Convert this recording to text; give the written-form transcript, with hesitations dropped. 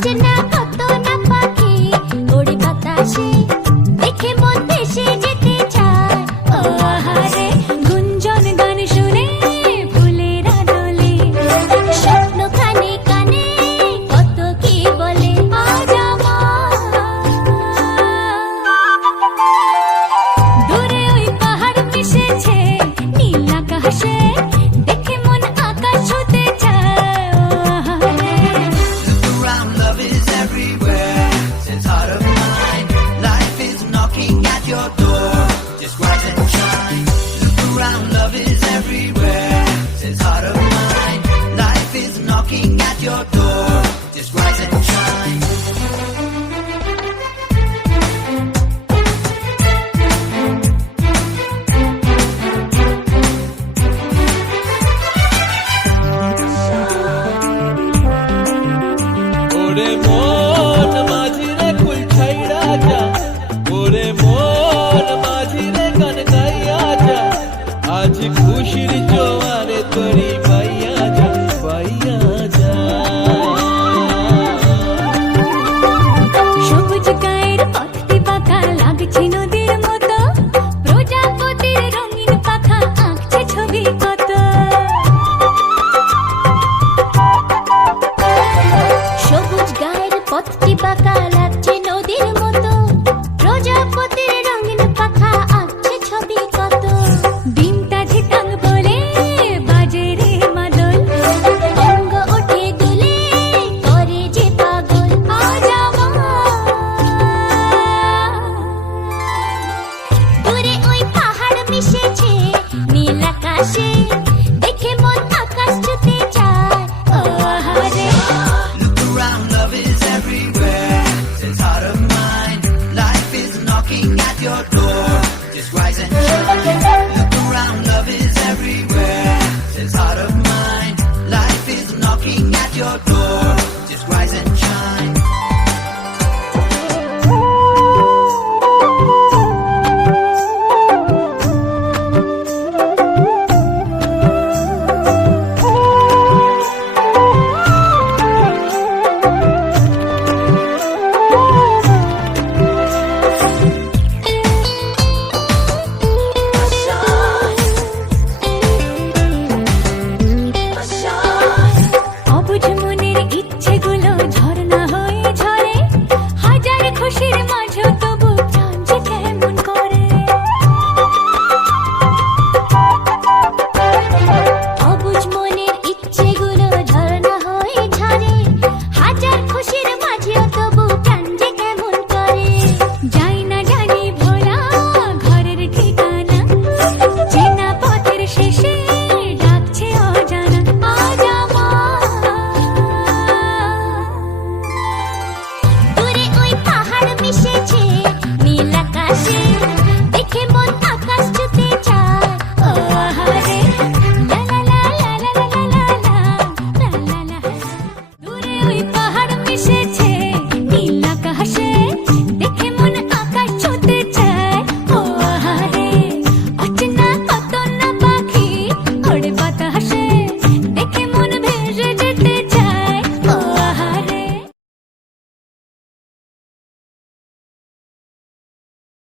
অচেনা কত না পাখি ওড়ে বাতাসে, দেখে মন ভেসে যেতে চায়। ও আহারে গুঞ্জন গান শুনে ফুলেরা দোলে, স্বপ্ন কানে কানে কত কি বলে। আজ দূরে ওই পাহাড় মিশেছে নীল আকাশে, দেখে মন আকাশ ছুতে চায়। ও আহারে Around, love is everywhere. Says heart of mine, life is knocking at your door. Just rise and shine. Look around, love is everywhere. Says heart of mine, life is knocking at your door. Just rise and shine. ওরে মন